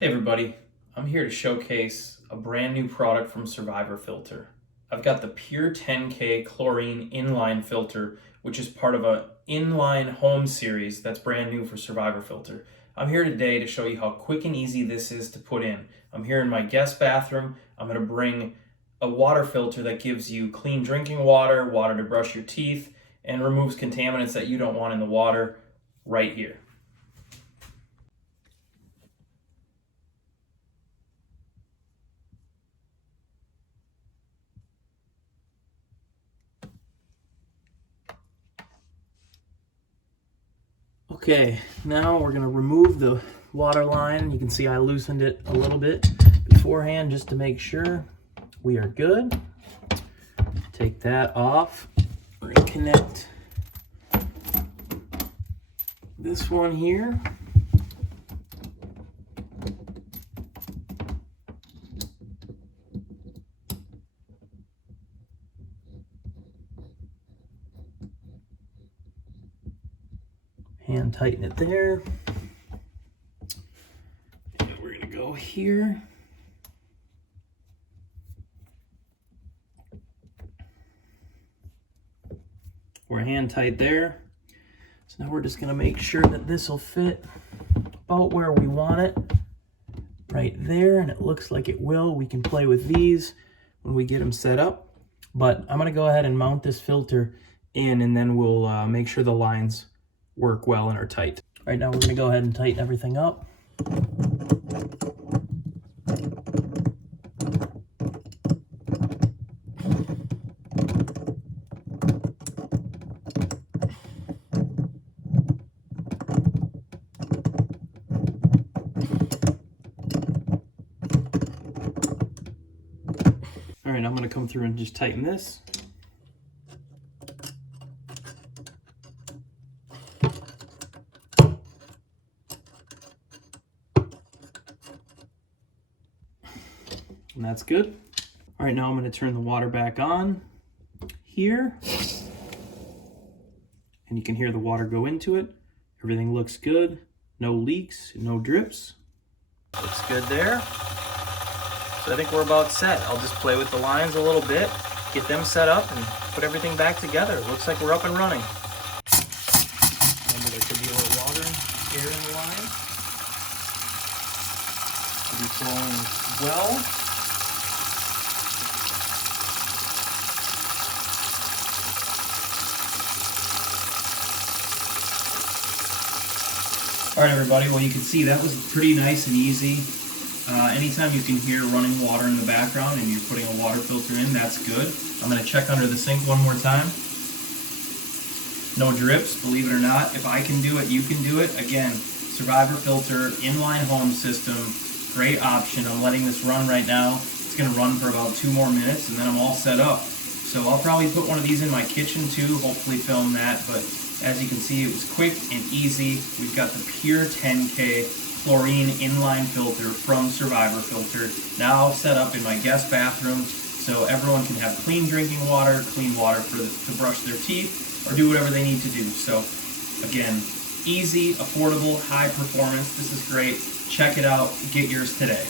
Hey everybody, I'm here to showcase a brand new product from Survivor Filter. I've got the Pure 10K Chlorine In-Line Filter, which is part of an inline home series that's brand new for Survivor Filter. I'm here today to show you how quick and easy this is to put in. I'm here in my guest bathroom. I'm going to bring a water filter that gives you clean drinking water, water to brush your teeth, and removes contaminants that you don't want in the water right here. Okay, now we're going to remove the water line. You can see I loosened it a little bit beforehand just to make sure we are good. Take that off. We're going to connect this one here. Hand tighten it there. And we're going to go here. We're hand tight there. So now we're just going to make sure that this will fit about where we want it. Right there, and it looks like it will. We can play with these when we get them set up. But I'm going to go ahead and mount this filter in, and then we'll make sure the lines work well and are tight. Right now we're going to go ahead and tighten everything up. All right, I'm going to come through and just tighten this. And that's good. All right, now I'm going to turn the water back on here. And you can hear the water go into it. Everything looks good. No leaks, no drips. Looks good there. So I think we're about set. I'll just play with the lines a little bit, get them set up, and put everything back together. Looks like we're up and running. Remember, there could be a little water here in the line. Should be flowing well. All right, everybody, well, you can see that was pretty nice and easy. Anytime you can hear running water in the background and you're putting a water filter in, that's good. I'm going to check under the sink one more time. No drips, believe it or not. If I can do it, you can do it. Again, Survivor Filter, inline home system, great option. I'm letting this run right now. It's going to run for about 2 more minutes, and then I'm all set up. So I'll probably put one of these in my kitchen too, hopefully film that, but as you can see, it was quick and easy. We've got the Pure 10K Chlorine In-Line Filter from Survivor Filter now set up in my guest bathroom so everyone can have clean drinking water, clean water to brush their teeth or do whatever they need to do. So again, easy, affordable, high performance. This is great. Check it out. Get yours today.